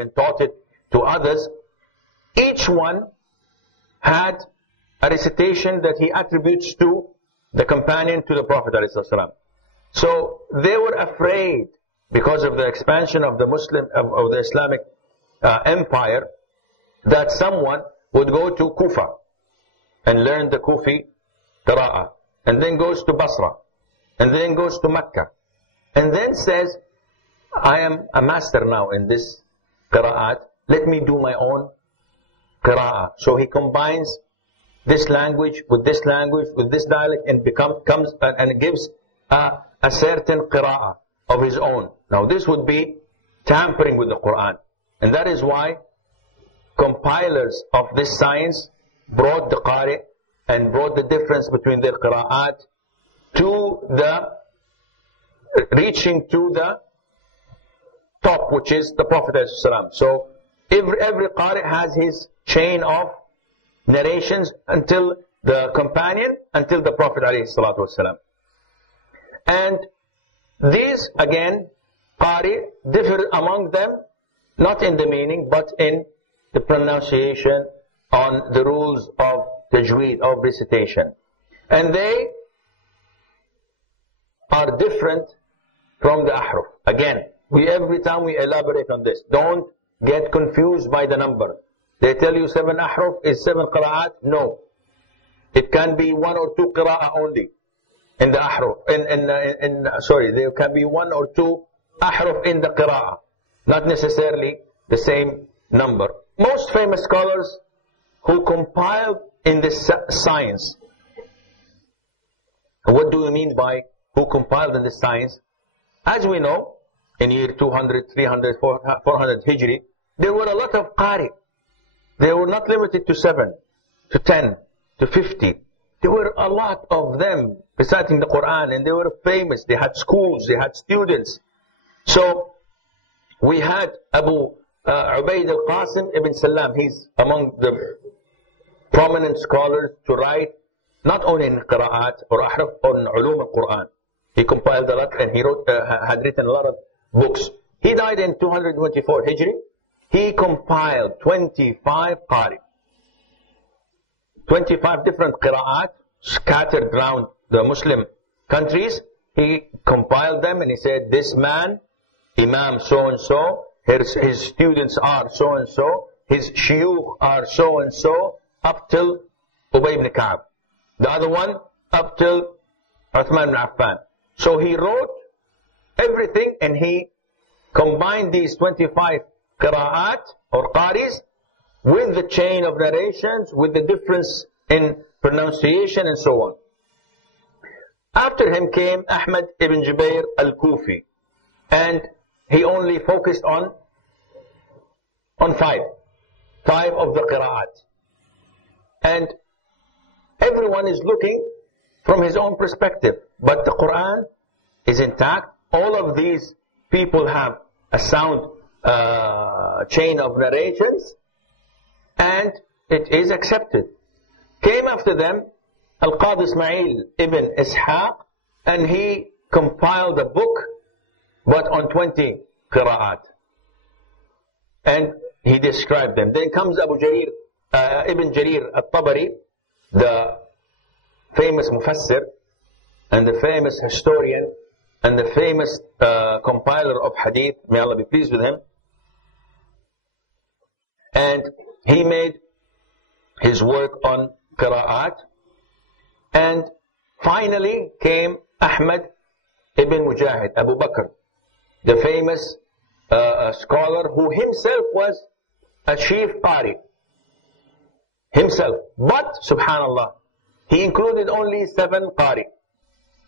and taught it to others, each one had a recitation that he attributes to the companion to the Prophet ﷺ. So they were afraid, because of the expansion of the of the Islamic empire, that someone would go to Kufa and learn the Kufi qira'ah, and then goes to Basra, and then goes to Mecca, and then says, I am a master now in this qira'at, let me do my own qira'ah. So he combines this language with this dialect, and comes and gives a certain qira'ah of his own. Now this would be tampering with the Quran. And that is why compilers of this science brought the qari and brought the difference between their qira'at to reaching to the top, which is the Prophet ﷺ. So every qari has his chain of narrations until the companion, until the Prophet ﷺ. And these, again, qari differ among them, not in the meaning, but in the pronunciation, on the rules of tajweed, of recitation. And they are different from the ahruf. Again, every time we elaborate on this, don't get confused by the number. They tell you 7 ahruf is 7 qira'at. No. It can be 1 or 2 qira'ah only in the ahruf. Sorry, there can be 1 or 2 ahruf in the qira'ah. Not necessarily the same number. Most famous scholars who compiled in this science. What do we mean by who compiled in this science? As we know, in year 200, 300, 400 Hijri, there were a lot of qari. They were not limited to 7, to 10, to 50. There were a lot of them reciting the Quran, and they were famous. They had schools, they had students. So we had Abu Ubaid al-Qasim ibn Salam. He's among the prominent scholars to write not only in qira'at or ahraf or in ulum al-Quran. He compiled a lot, and he had written a lot of books. He died in 224 Hijri. He compiled 25 qari. 25 different qira'at scattered around the Muslim countries. He compiled them, and he said, this man, Imam so-and-so, his students are so-and-so, his shuyukh are so-and-so, up till Ubay ibn Ka'b. The other one, up till Uthman ibn Affan. So he wrote everything, and he combined these 25 qira'at or qaris with the chain of narrations, with the difference in pronunciation and so on. After him came Ahmad ibn Jubair al-Kufi, and he only focused on 5 of the qira'at. And everyone is looking from his own perspective, but the Quran is intact. All of these people have a sound chain of narrations, and it is accepted. Came after them Al-Qadi Ismail ibn Ishaq, and he compiled a book, but on 20 qira'at. And he described them. Then comes Ibn Jarir al-Tabari, the famous mufassir, and the famous historian, and the famous compiler of hadith, may Allah be pleased with him. And he made his work on qira'at. And finally came Ahmad ibn Mujahid, Abu Bakr, the famous scholar who himself was a chief qari. Himself. But, subhanallah, he included only 7 qari,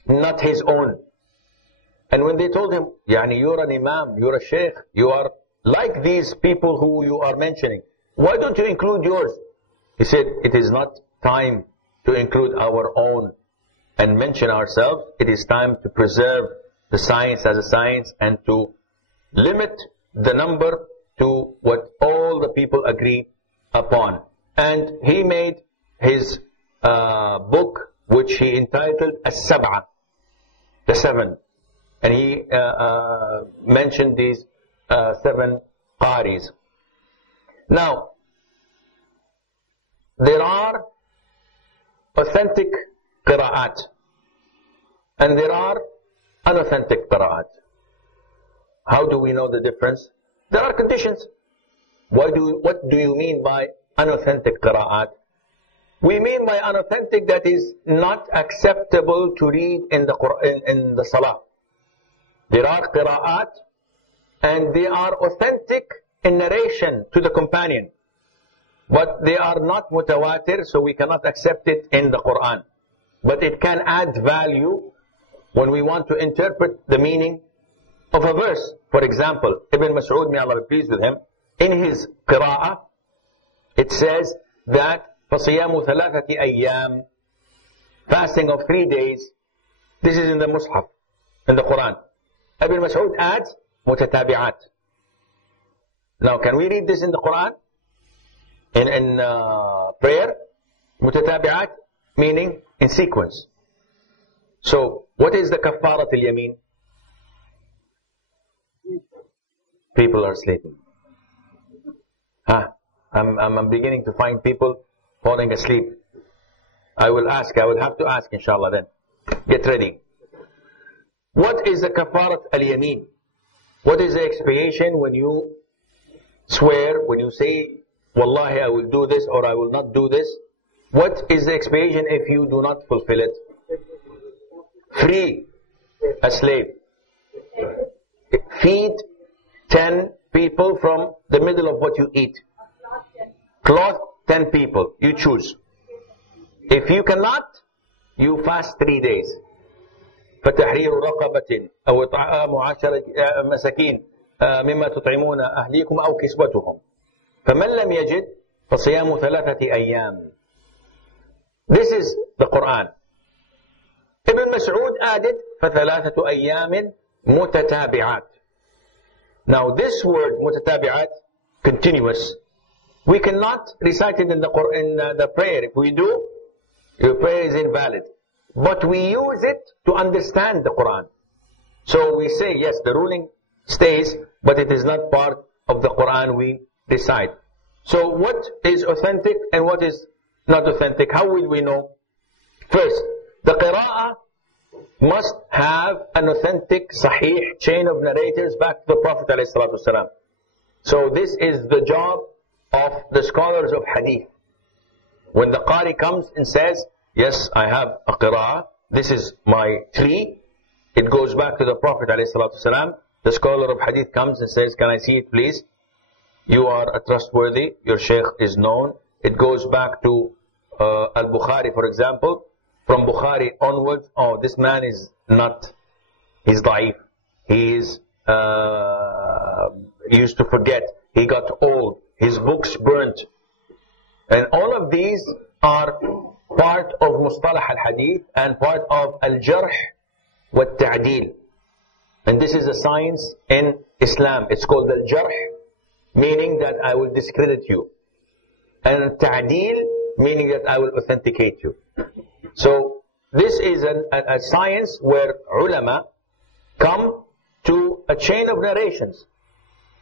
not his own. And when they told him, Yani, you're an imam, you're a sheikh, you are like these people who you are mentioning, why don't you include yours? He said, it is not time to include our own and mention ourselves. It is time to preserve the science as a science and to limit the number to what all the people agree upon. And he made his book, which he entitled As-Sab'a, the 7. And he mentioned these 7 qaris. Now, there are authentic qira'at and there are unauthentic qira'at. How do we know the difference? There are conditions. What do you mean by unauthentic qira'at? We mean by unauthentic that is not acceptable to read in the Quran, in the Salah. There are qira'at and they are authentic in narration to the companion. But they are not mutawatir, so we cannot accept it in the Quran. But it can add value when we want to interpret the meaning of a verse. For example, Ibn Mas'ud, may Allah be pleased with him, in his qira'ah, it says that فَصِيَامُ ثَلَاثَةِ أَيَّامٍ, fasting of 3 days. This is in the Mus'haf, in the Quran. Ibn Mas'ud adds mutatabi'at. Now, can we read this in the Quran? In prayer? Mutatabi'at, meaning in sequence. So, what is the kafarat al-yameen? People are sleeping. I'm beginning to find people falling asleep. I will have to ask inshallah then. Get ready. What is the kafarat al-yameen? What is the expiation when you swear, when you say, Wallahi, I will do this or I will not do this? What is the expiation if you do not fulfill it? Free a slave. Feed 10 people from the middle of what you eat. Clothe 10 people. You choose. If you cannot, you fast 3 days. فَتَحْرِيرُ رَقَبَةٍ أَوْ إِطْعَامُ عَشَرَةِ مَسَاكِينَ مِمَّا تُطْعِمُونَ أَهْلِيكُمْ أَوْ كِسْوَتُهُمْ فَمَنْ لَمْ يَجِدْ فَصِيَامُ ثَلَاثَةِ أَيَّامٍ. This is the Quran. Ibn Mas'ud added فَثَلَاثَةُ أَيَّامٍ مُتَتَابِعَاتٍ. Now this word mutatabi'at, continuous, we cannot recite it in the prayer. If we do, your prayer is invalid. But we use it to understand the Quran. So we say, yes, the ruling stays, but it is not part of the Quran we recite. So what is authentic and what is not authentic? How will we know? First, the qira'ah must have an authentic, sahih chain of narrators back to the Prophet ﷺ. So this is the job of the scholars of hadith. When the qari comes and says, yes, I have a qira'ah, this is my tree, it goes back to the Prophet ﷺ. The scholar of hadith comes and says, can I see it please? You are a trustworthy, your shaykh is known. It goes back to Al-Bukhari, for example. From Bukhari onwards, oh, this man is not, he's da'if. He is, he used to forget. He got old. His books burnt. And all of these are part of Mustalah al-Hadith and part of Al-Jarh wa Ta'dil. And this is a science in Islam. It's called Al-Jarh, meaning that I will discredit you. And Ta'dil, meaning that I will authenticate you. So this is a science where ulama come to a chain of narrations.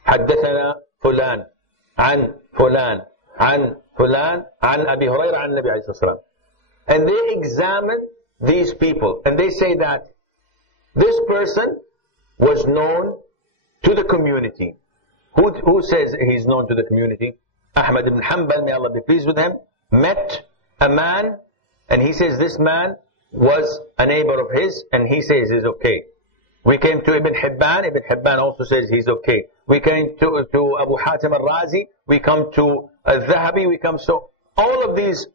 حدثنا فلان عن فلان عن فلان عن أبي هريرة عن النبي عليه الصلاة والسلام. And they examine these people and they say that this person was known to the community. Who says he's known to the community? Ahmad ibn Hanbal, may Allah be pleased with him, met a man and he says this man was a neighbor of his and he says he's okay. We came to Ibn Hibban also says he's okay. We came to Abu Hatim al-Razi, we come to al-Dhahabi, we come, so all of these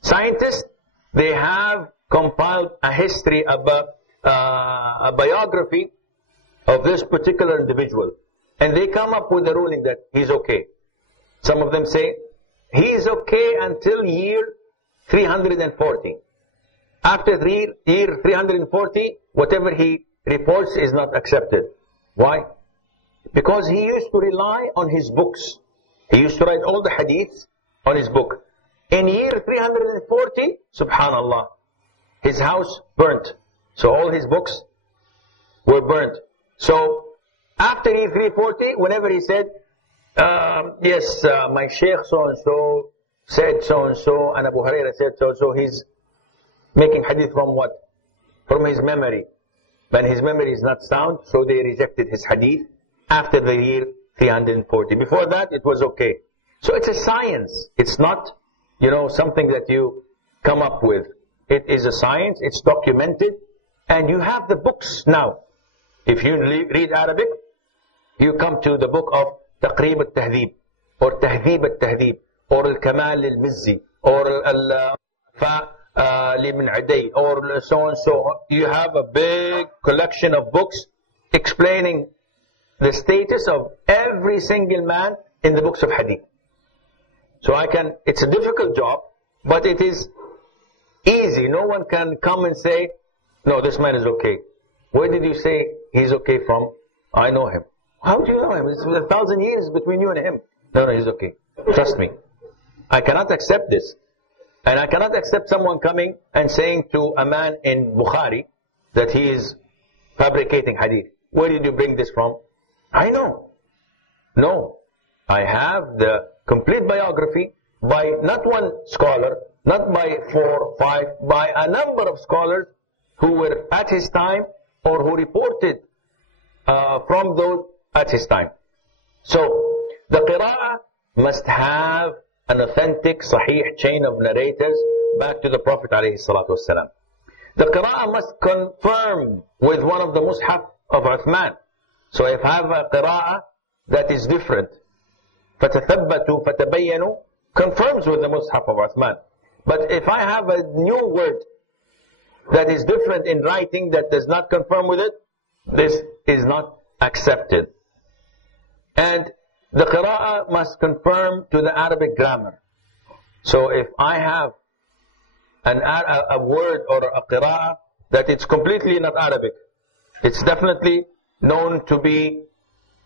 scientists, they have compiled a history, a biography of this particular individual. And they come up with the ruling that he's okay. Some of them say, he is okay until year 340. After year 340, whatever he reports is not accepted. Why? Because he used to rely on his books. He used to write all the hadiths on his book. In year 340, subhanallah, his house burnt. So all his books were burnt. So after year 340, whenever he said, Yes, my sheikh so-and-so said so-and-so, and Abu Huraira said so-and-so. He's making hadith from what? From his memory. But his memory is not sound, so they rejected his hadith after the year 340. Before that, it was okay. So it's a science. It's not, something that you come up with. It is a science. It's documented. And you have the books now. If you read Arabic, you come to the book of Taqrib al-Tahdhib, or Tahdhib al-Tahdhib, or Al-Kamal al-Mizzi, or Al-Fa Ibn Aday, or so and so. You have a big collection of books explaining the status of every single man in the books of Hadith. So it's a difficult job, but it is easy. No one can come and say, no, this man is okay. Where did you say he's okay from? I know him. How do you know him? It's 1,000 years between you and him. No, he's okay. Trust me. I cannot accept this. And I cannot accept someone coming and saying to a man in Bukhari that he is fabricating hadith. Where did you bring this from? I know. No. I have the complete biography by not one scholar, not by 4 or 5, by a number of scholars who were at his time or who reported from those at his time. So, the qira'ah must have an authentic, sahih chain of narrators back to the Prophet ﷺ. The qira'ah must confirm with one of the mushaf of Uthman. So if I have a qira'ah that is different, فَتَثَبَّتُوا فَتَبَيَّنُوا, confirms with the mushaf of Uthman. But if I have a new word that is different in writing that does not confirm with it, this is not accepted. And the qira'ah must confirm to the Arabic grammar. So if I have a word or a qira'ah that it's completely not Arabic, it's definitely known to be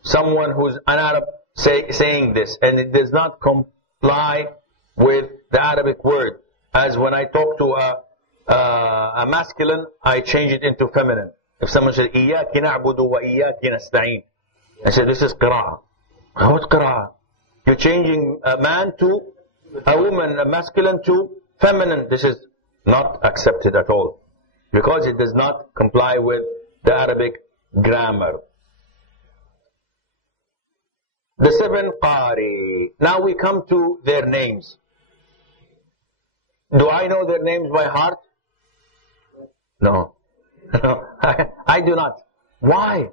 someone who's an Arab saying this, and it does not comply with the Arabic word. As when I talk to a masculine, I change it into feminine. If someone says, إِيَّاكِ نَعْبُدُ وَإِيَّاكِ نَسْتَعِينُ, I say, this is qira'ah. What qira'ah? You're changing a man to a woman, a masculine to feminine. This is not accepted at all, because it does not comply with the Arabic grammar. The 7 qari. Now we come to their names. Do I know their names by heart? No. No, I do not. Why?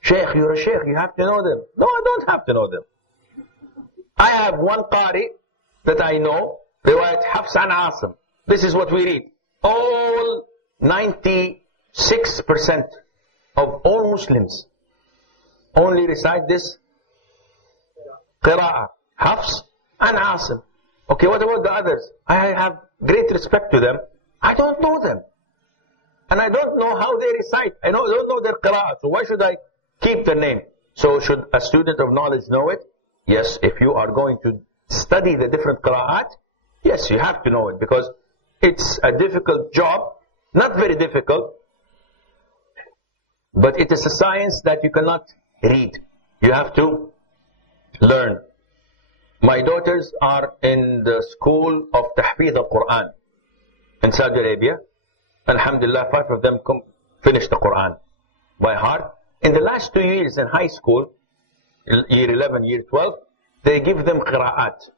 Sheikh, you're a sheikh, you have to know them. No, I don't have to know them. I have one qari that I know, riwayat Hafs an Asim. This is what we read. All 96% of all Muslims only recite this qira'ah. Hafs and Asim. Okay, what about the others? I have great respect to them. I don't know them. And I don't know how they recite. I don't know their qira'ah. So why should I keep the name? So should a student of knowledge know it? Yes, if you are going to study the different qira'at, yes, you have to know it, because it's a difficult job. Not very difficult, but it is a science that you cannot read. You have to learn. My daughters are in the school of Tahfidh al-Quran in Saudi Arabia. Alhamdulillah, 5 of them finished the Quran by heart. In the last 2 years in high school, year 11, year 12, they give them qira'at.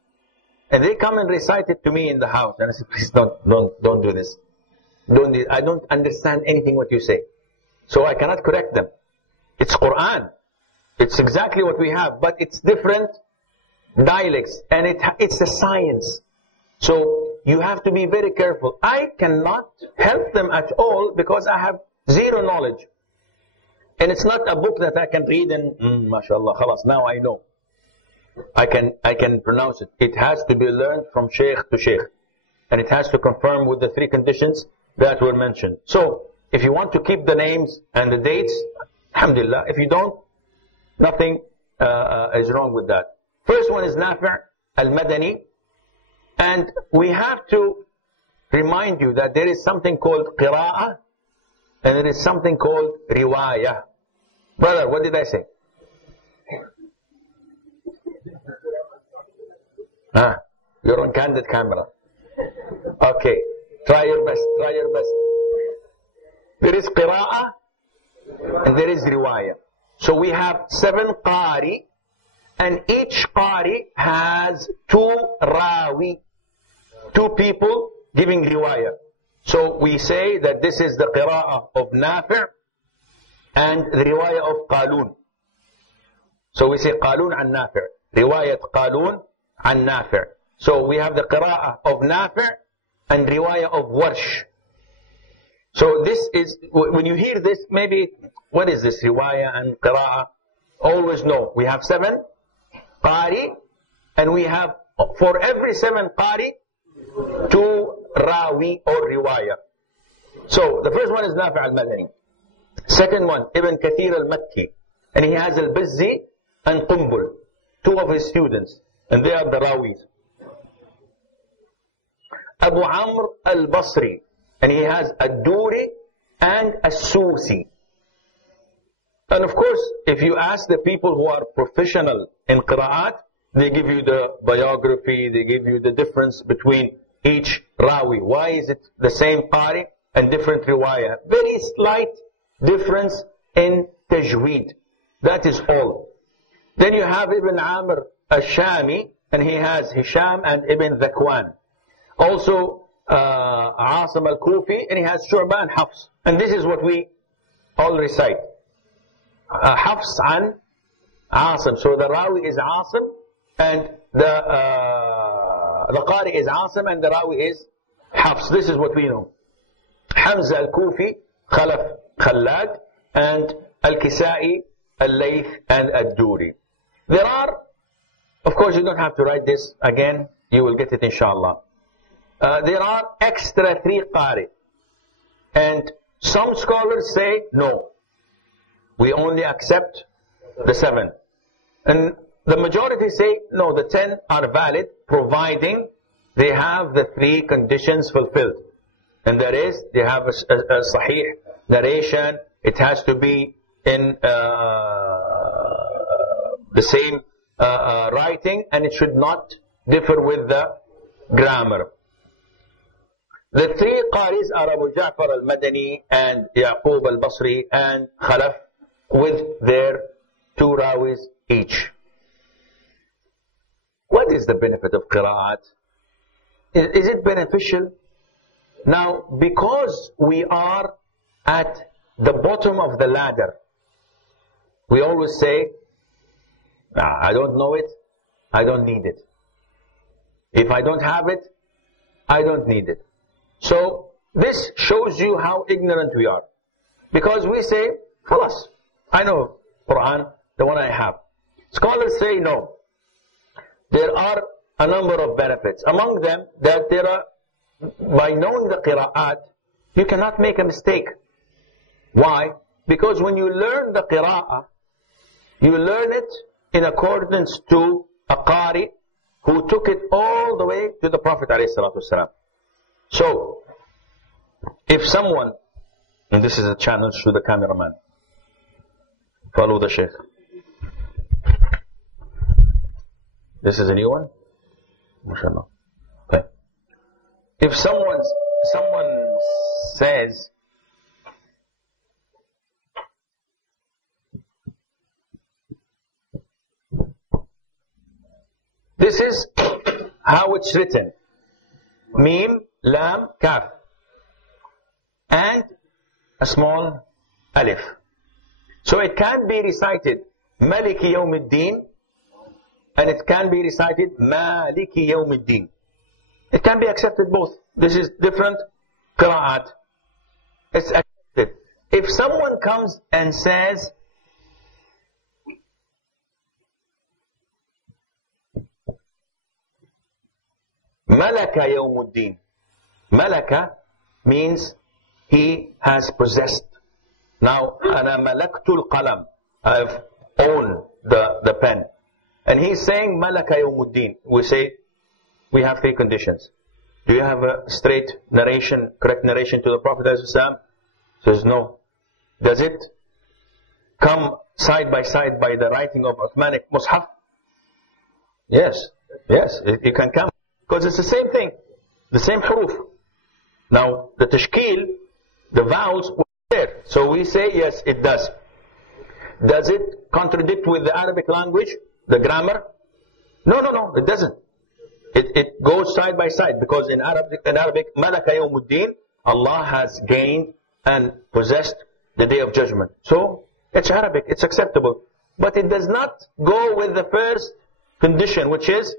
And they come and recite it to me in the house. And I say, please don't do this. I don't understand anything what you say. So I cannot correct them. It's Quran. It's exactly what we have, but it's different dialects. And it's a science. So you have to be very careful. I cannot help them at all because I have zero knowledge. And it's not a book that I can read and, mashallah, khalas, now I know. I can pronounce it. It has to be learned from sheikh to sheikh. And it has to confirm with the 3 conditions that were mentioned. So, if you want to keep the names and the dates, alhamdulillah. If you don't, nothing is wrong with that. First one is Nafi' al-Madani. And we have to remind you that there is something called qira'ah and there is something called riwayah. Brother, what did I say? Ah, you're on candid camera. Okay, try your best, try your best. There is qira'ah and there is riwayah. So we have 7 qari, and each qari has 2 rawi, 2 people giving riwayah. So we say that this is the qira'ah of Nafi' and the riwayah of Qalun. So we say Qalun an Nafi', riwayat Qalun an Nafi'. So we have the qira'ah of Nafi' and riwayah of Warsh. So this is, when you hear this, maybe, what is this, riwayah and qira'ah? Always know, we have 7 qari, and we have, for every 7 qari, 2 rawi or riwayah. So the first one is Nafi' al-Madani. Second one, Ibn Kathir al-Makki. And he has al-Bizzi and Qumbul, 2 of his students. And they are the rawis. Abu Amr al-Basri. And he has Ad-Duri and As-Susi. And of course, if you ask the people who are professional in qira'at, they give you the biography, they give you the difference between each rawi. Why is it the same qari and different riwayah? Very slight difference in tajweed. That is all. Then you have Ibn Amr al-Shami, and he has Hisham and Ibn Dhakwan. Also, Asim al-Kufi, and he has Shu'ba and Hafs. And this is what we all recite. Hafs an Asim. So the Rawi is Asim, and the Qari is Asim, and the Rawi is Hafs. This is what we know. Hamza al-Kufi, Khalaf Khallad, and al-Kisai, al-Layth, and al-Duri. There are, of course you don't have to write this again, you will get it inshallah. There are extra 3 qari. And some scholars say, no, we only accept the 7. And the majority say, no, the 10 are valid, providing they have the 3 conditions fulfilled. And that is, they have a sahih narration, it has to be in the same writing, and it should not differ with the grammar. The 3 qaris are Abu Ja'far al-Madani and Yaqub al-Basri and Khalaf, with their 2 rawis each. What is the benefit of qira'at? Is it beneficial? Now, because we are at the bottom of the ladder, we always say, I don't know it, I don't need it. If I don't have it, I don't need it. So, this shows you how ignorant we are. Because we say, khalas, I know Quran, the one I have. Scholars say no. There are a number of benefits. Among them, that there are, by knowing the qira'at, you cannot make a mistake. Why? Because when you learn the qira'ah, you learn it in accordance to a qari who took it all the way to the Prophet ﷺ. So, if someone, and this is a challenge to the cameraman, follow the Shaykh. This is a new one? MashaAllah. Okay. If someone says, this is how it's written. Mim, Lam, Kaf. And a small alif. So it can be recited Maliki Yawmiddin, and it can be recited Maliki Yawmiddin. It can be accepted both. This is different qira'at. It's accepted. If someone comes and says, Malaka Yawmuddin. Malaka means he has possessed. Now, ana malaktul qalam. I've owned the pen. And he's saying Malaka Yawmuddin. We say, we have 3 conditions. Do you have a straight narration, correct narration to the Prophet ﷺ? Says no. Does it come side by side by the writing of Uthmanic Mus'haf? Yes. Yes, you can come. Because it's the same thing. The same huruf. Now, the tashkil, the vowels were there. So we say, yes, it does. Does it contradict with the Arabic language, the grammar? No, it doesn't. It goes side by side, because in Arabic, Malaka Yawmuddin, Allah has gained and possessed the Day of Judgment. So, it's Arabic, it's acceptable. But it does not go with the first condition, which is,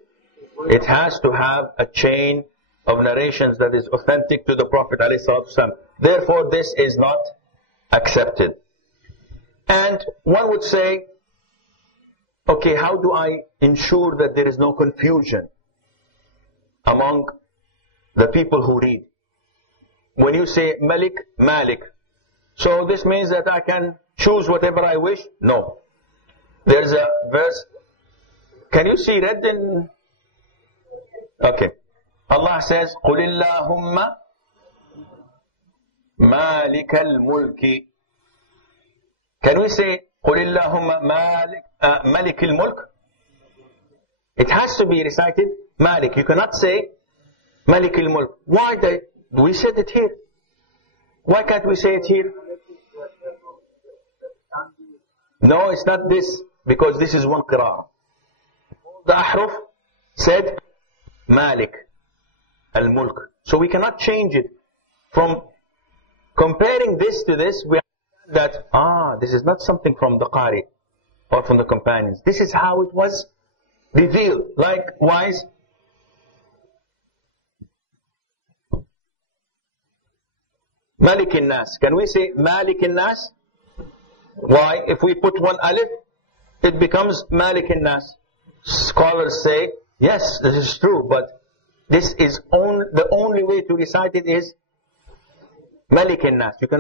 it has to have a chain of narrations that is authentic to the Prophet ﷺ. Therefore, this is not accepted. And one would say, okay, how do I ensure that there is no confusion among the people who read? When you say Malik, Malik, so this means that I can choose whatever I wish? No. There's a verse. Can you see red in? Okay. Allah says, قُلِ اللَّهُمَّ مَالِكَ الْمُلْكِ. Can we say, قُلِ اللَّهُمَّ مَالِكِ الْمُلْكِ? It has to be recited, Malik. You cannot say, Malik al-Mulk. Why we said it here? Why can't we say it here? No, it's not this, because this is one qira'ah. The ahruf said, Malik al-Mulk. So we cannot change it. From comparing this to this, we understand that, this is not something from the Qari or from the companions. This is how it was revealed. Likewise, Malik al-Nas. Can we say Malik al-Nas? Why? If we put one alif, it becomes Malik al-Nas. Scholars say, yes, this is true, but this is the only way to recite it is Malik al-Nas. You cannot